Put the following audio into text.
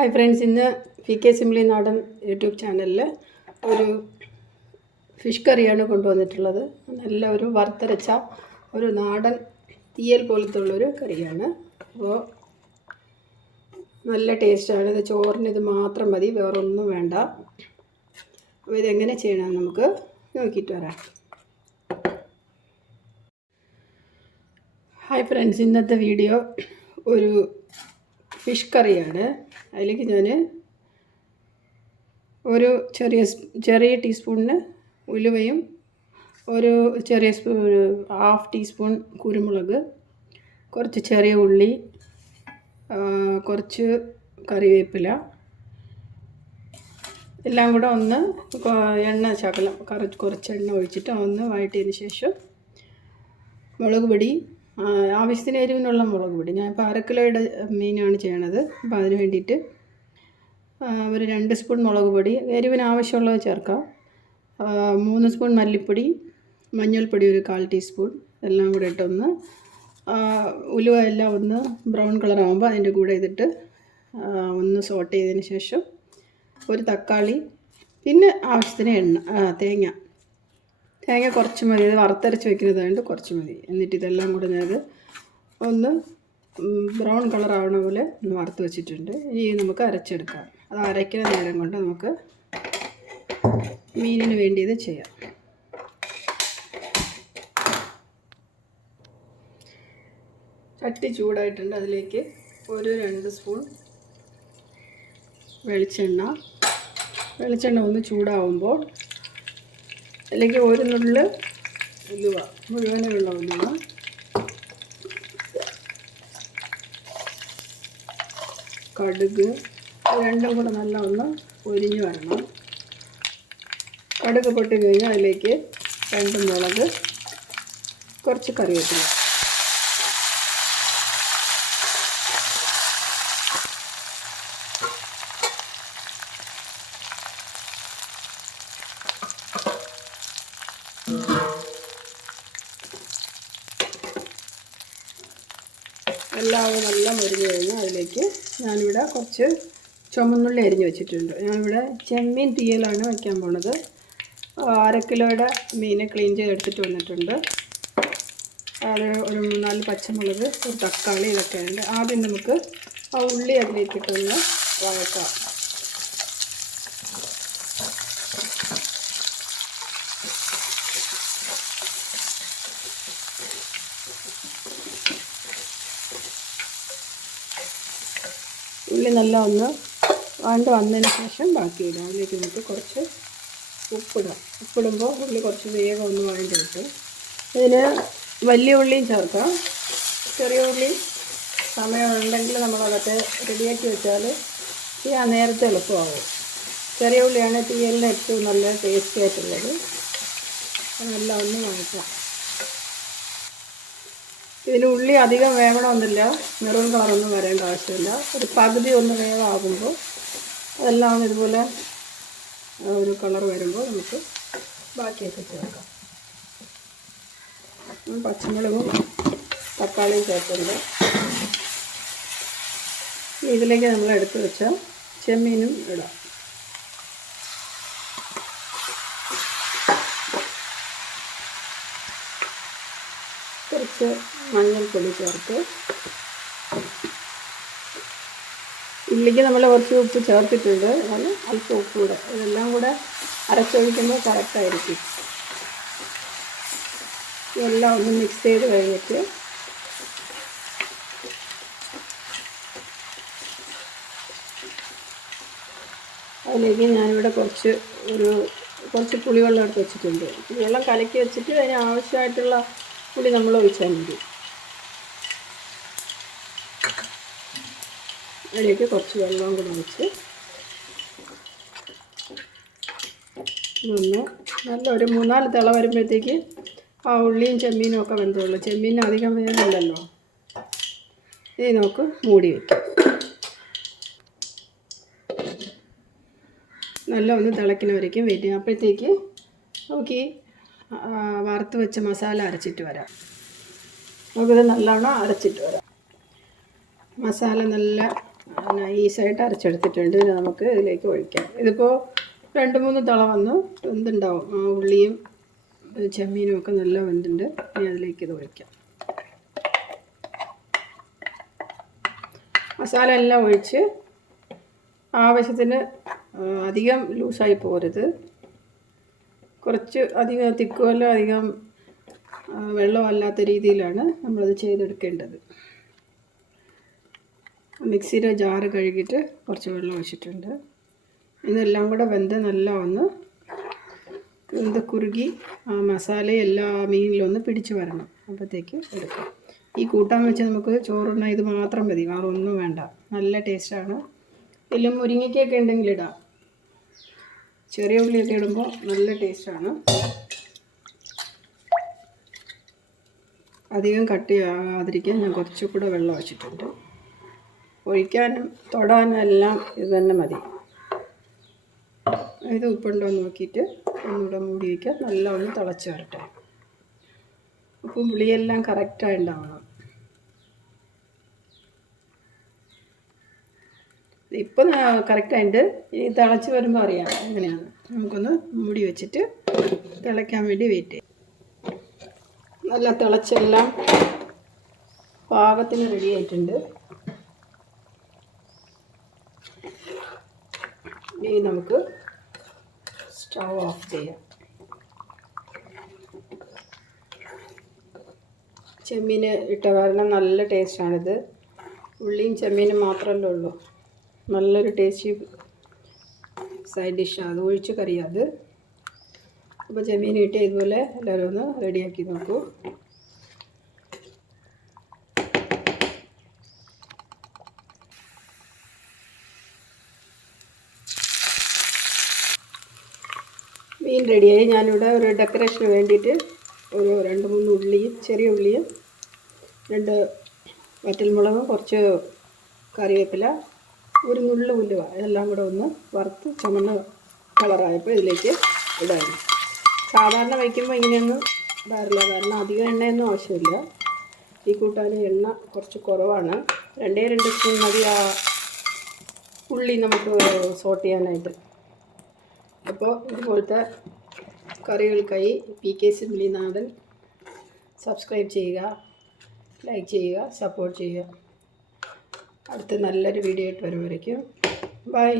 Hi friends ഇന്ന് P K സിംലി നാടൻ YouTube ചാനലിൽ ഒരു ഫിഷ് കറിയാണ് കൊണ്ടുവന്നിട്ടുള്ളത്. നല്ല ഒരു വറുത്തരച്ച ഒരു നാടൻ തീയൽ പോലത്തെ ഉള്ളൊരു കറിയാണ്. അപ്പോൾ നല്ല ടേസ്റ്റാണ് ഇത് ചോറിന് ഇത് മാത്രം മതി വേറൊന്നും വേണ്ട. അപ്പോൾ ഇതെങ്ങനെ ചെയ്യണമെന്ന് നമുക്ക് നോക്കിയിട്ട് വരാം. ഹായ് ഫ്രണ്ട്സ് ഇന്നത്തെ വീഡിയോ ഒരു ഫിഷ് കറിയാണ്. അതിലേക്ക് ഞാൻ ഒരു ചെറിയ ചെറിയ ടീസ്പൂണിന് ഉലുവയും ഒരു ചെറിയ സ്പൂ ഹാഫ് ടീസ്പൂൺ കുരുമുളക് കുറച്ച് ചെറിയ ഉള്ളി കുറച്ച് കറിവേപ്പില. എല്ലാം കൂടെ ഒന്ന് എണ്ണ ശകലം കുറച്ച് കുറച്ച് എണ്ണ ഒഴിച്ചിട്ട് ഒന്ന് വഴറ്റിയതിന് ശേഷം മുളക് പൊടി ആവശ്യത്തിന് എരിവിനുള്ള മുളക് പൊടി. ഞാൻ ഇപ്പോൾ അര കിലോയുടെ മീനാണ് ചെയ്യണത്. അപ്പോൾ അതിന് വേണ്ടിയിട്ട് ഒരു രണ്ട് സ്പൂൺ മുളക് പൊടി. എരിവിന് ആവശ്യമുള്ളത് ചേർക്കാം. മൂന്ന് സ്പൂൺ മല്ലിപ്പൊടി മഞ്ഞൾപ്പൊടി ഒരു കാൽ ടീസ്പൂൺ എല്ലാം കൂടെ ഇട്ടൊന്ന് ഉലുവ എല്ലാം ഒന്ന് ബ്രൗൺ കളർ ആകുമ്പോൾ അതിന്റെ കൂടെ ഇതിട്ട് ഒന്ന് സോട്ട് ചെയ്തതിന് ശേഷം ഒരു തക്കാളി പിന്നെ ആവശ്യത്തിന് എണ്ണ തേങ്ങ. തേങ്ങ കുറച്ച് മതി. അത് വറുത്തരച്ച് വെക്കുന്നതായതുകൊണ്ട് കുറച്ച് മതി. എന്നിട്ട് ഇതെല്ലാം കൂടെ ഞാൻ ഒന്ന് ബ്രൗൺ കളർ ആവണ പോലെ ഒന്ന് വറുത്ത് വെച്ചിട്ടുണ്ട്. ഇനി നമുക്ക് അരച്ചെടുക്കാം. അത് അരയ്ക്കുന്ന നേരം കൊണ്ട് നമുക്ക് മീനിന് വേണ്ടി ഇത് ചെയ്യാം. ചട്ടി ചൂടായിട്ടുണ്ട്. അതിലേക്ക് ഒരു രണ്ട് സ്പൂൺ വെളിച്ചെണ്ണ. വെളിച്ചെണ്ണ ഒന്ന് ചൂടാവുമ്പോൾ അല്ലെങ്കിൽ ഒരു നുള്ളിൽ ഉലുവ. മുഴുവനുള്ള ഉലുവ. കടുക്. രണ്ടും കൂടെ നല്ല ഒന്ന് പൊരിഞ്ഞ് വരണം. കടുക് പൊട്ടി കഴിഞ്ഞാൽ അതിലേക്ക് രണ്ട് മുളക് കുറച്ച് കറിവേപ്പില. എല്ലാം നല്ല മുരിഞ്ഞ് കഴിഞ്ഞാൽ അതിലേക്ക് ഞാനിവിടെ കുറച്ച് ചുമന്നുള്ളി അരിഞ്ഞ് വെച്ചിട്ടുണ്ട്. ഞാനിവിടെ ചെമ്മീൻ തീയലാണ് വയ്ക്കാൻ പോണത്. അര കിലോയുടെ മീനെ ക്ലീൻ ചെയ്തെടുത്തിട്ട് വന്നിട്ടുണ്ട്. അത് ഒരു മൂന്നാൽ പച്ചമുളക് ഒരു തക്കാളി ഇതൊക്കെ ഉണ്ട് ആദ്യം നമുക്ക് ആ ഉള്ളി അതിലേക്കിട്ടൊന്ന് വഴക്കാം ഉള്ളി നല്ല ഒന്ന് വാണ്ട് വന്നതിന് ശേഷം ബാക്കി ഇടാം. അതിലേക്ക് നമുക്ക് കുറച്ച് ഉപ്പിടാം. ഉപ്പിടുമ്പോൾ ഉള്ളി കുറച്ച് വേഗം ഒന്ന് വഴണ്ട് കിട്ടും. ഇതിന് വലിയ ഉള്ളിയും ചേർക്കാം. ചെറിയ ഉള്ളി സമയമുണ്ടെങ്കിൽ നമ്മളതൊക്കെ റെഡിയാക്കി വെച്ചാൽ ചെയ്യാൻ നേരത്തെ എളുപ്പമാകും ചെറിയ ഉള്ളിയാണ് തീയലിന് ഏറ്റവും നല്ല ടേസ്റ്റി ആയിട്ടുള്ളത്. നല്ല ഒന്ന് വഴറ്റാം. ഇതിന് ഉള്ളി അധികം വേവണമെന്നില്ല. മെറൂൺ കളറൊന്നും വരേണ്ട ആവശ്യമില്ല. ഒരു പകുതി ഒന്ന് വേവാകുമ്പോൾ അതെല്ലാം ഇതുപോലെ ഒരു കളർ വരുമ്പോൾ നമുക്ക് ബാക്കിയൊക്കെ ചേർക്കാം പച്ചമുളകും തക്കാളിയും ചേർത്തുണ്ട് ഇതിലേക്ക് നമ്മൾ എടുത്ത് വെച്ച ചെമ്മീനും ഇടാം. മഞ്ഞൾപ്പൊടി ചേർത്ത് ഉള്ളിക്ക് നമ്മൾ കുറച്ച് ഉപ്പ് ചേർത്തിട്ടുണ്ട്. അതിൽ അല്പം ഉപ്പ് കൂടെ. ഇതെല്ലാം കൂടെ അരച്ചൊഴിക്കുമ്പോൾ കറക്റ്റായിരിക്കും എല്ലാം ഒന്ന് മിക്സ് ചെയ്ത് കഴിഞ്ഞിട്ട് അതിലേക്ക് ഞാനിവിടെ കുറച്ച് ഒരു കുറച്ച് പുളിവെള്ളം എടുത്ത് വെച്ചിട്ടുണ്ട്. പുളിവെള്ളം കലക്കി വെച്ചിട്ട് അതിന് ആവശ്യമായിട്ടുള്ള പുളി നമ്മൾ ഒഴിച്ചാൽ മതി. അതിലേക്ക് കുറച്ച് വെള്ളവും കൂടെ ഒഴിച്ച് നിന്ന് നല്ല ഒരു മൂന്നാൽ തിള വരുമ്പോഴത്തേക്ക് ആ ഉള്ളിയും ചെമ്മീനും ഒക്കെ വെന്തുള്ളൂ. ചെമ്മീൻ അധികം വേണമല്ലോ ഇനി നമുക്ക് മൂടി വയ്ക്കാം നല്ല ഒന്ന് തിളക്കിന് വരയ്ക്കും. വെയിറ്റ് അപ്പോഴത്തേക്ക് നമുക്ക് ഈ വറുത്ത് വെച്ച മസാല അരച്ചിട്ട് വരാം. നമുക്കിത് നല്ലോണം അരച്ചിട്ട് വരാം. മസാല നല്ല നൈസായിട്ട് അരച്ചെടുത്തിട്ടുണ്ട്. പിന്നെ നമുക്ക് ഇതിലേക്ക് ഒഴിക്കാം. ഇതിപ്പോൾ രണ്ട് മൂന്ന് തള വന്ന് വെന്തുണ്ടാവും. ഉള്ളിയും ചെമ്മീനും ഒക്കെ നല്ല വെന്തുണ്ട്. ഇനി അതിലേക്ക് ഇത് ഒഴിക്കാം. മസാല എല്ലാം ഒഴിച്ച് ആവശ്യത്തിന് അധികം ലൂസായി പോരുത് കുറച്ച് അധികം തിക്കുമല്ല അധികം വെള്ളമല്ലാത്ത രീതിയിലാണ് നമ്മളത് ചെയ്തെടുക്കേണ്ടത്. മിക്സിയുടെ ജാറ് കഴുകിയിട്ട് കുറച്ച് വെള്ളം ഒഴിച്ചിട്ടുണ്ട്. ഇതെല്ലാം കൂടെ വെന്ത് നല്ല ഒന്ന് വെന്ത് കുറുകി ആ മസാല എല്ലാ മീനിലൊന്ന് പിടിച്ച് വരണം. അപ്പോഴത്തേക്ക് എടുക്കാം. ഈ കൂട്ടാൻ വെച്ച് നമുക്ക് ചോറുണ്ണ ഇത് മാത്രം മതി വേറെ ഒന്നും വേണ്ട. നല്ല ടേസ്റ്റാണ്. എല്ലാം മുരിങ്ങയ്ക്കൊക്കെ ഉണ്ടെങ്കിൽ ഇടാം. ചെറിയ ഉള്ളിയൊക്കെ ഇടുമ്പോൾ നല്ല ടേസ്റ്റാണ്. അധികം കട്ടിയാകാതിരിക്കാൻ ഞാൻ കുറച്ചുകൂടെ വെള്ളം ഒഴിച്ചിട്ടുണ്ട് ഒഴിക്കാനും തൊടാനും എല്ലാം ഇത് തന്നെ മതി. ഇത് ഉപ്പുണ്ടോ എന്ന് നോക്കിയിട്ട് ഒന്നുകൂടെ മൂടി വയ്ക്കുക. നല്ല ഒന്ന് തിളച്ച് വരട്ടെ. ഉപ്പും പുളിയെല്ലാം കറക്റ്റായി ഉണ്ടാവണം. ഇപ്പം കറക്റ്റായിട്ട് ഈ തിളച്ച് വരുമ്പോൾ അറിയാം എങ്ങനെയാണ്. നമുക്കൊന്ന് മുടി വെച്ചിട്ട് തിളയ്ക്കാൻ വേണ്ടി വെയിറ്റ് ചെയ്യാം. നല്ല തിളച്ചെല്ലാം പാകത്തിന് റെഡി ആയിട്ടുണ്ട്. ഇനി നമുക്ക് സ്റ്റവ് ഓഫ് ചെയ്യാം. ചെമ്മീൻ ഇട്ട കാരണം നല്ല ടേസ്റ്റാണിത് ഉള്ളിയും ചെമ്മീനും മാത്രമല്ലേ ഉള്ളൂ. നല്ലൊരു ടേസ്റ്റി സൈഡ് ഡിഷാണ് അത് ഒഴിച്ച് കറി അത്. അപ്പോൾ ജമീൻ ഇട്ട് ഇതുപോലെ എല്ലാവരും ഒന്ന് റെഡിയാക്കി നോക്കൂ. മീൻ റെഡിയായി ഞാനിവിടെ ഒരു ഡെക്കറേഷന് വേണ്ടിയിട്ട് ഒരു രണ്ട് മൂന്ന് ഉള്ളിയും ചെറിയ ഉള്ളിയും രണ്ട് വറ്റൽമുളകും കുറച്ച് കറിവേപ്പില ഒരു നുള്ളു ഉലുവ ഇതെല്ലാം കൂടെ ഒന്ന് വറുത്ത് ചുമന്ന കളറായപ്പോൾ ഇതിലേക്ക് ഇടായിരുന്നു. സാധാരണ വയ്ക്കുമ്പോൾ ഇങ്ങനെയൊന്നും ഇടാറില്ല. കാരണം അധികം എണ്ണയൊന്നും ആവശ്യമില്ല. ഈ കൂട്ടാൻ എണ്ണ കുറച്ച് കുറവാണ്. രണ്ടേ രണ്ട് സ്പൂൺ മതി ആ ഉള്ളി നമുക്ക് സോട്ട് ചെയ്യാനായിട്ട്. അപ്പോൾ ഇതുപോലത്തെ കറികൾക്കായി പി കെ സിംലി നാടൻ സബ്സ്ക്രൈബ് ചെയ്യുക ലൈക്ക് ചെയ്യുക സപ്പോർട്ട് ചെയ്യുക. അടുത്ത നല്ലൊരു വീഡിയോ ആയിട്ട് വരുമ്പോഴേക്കും ബൈ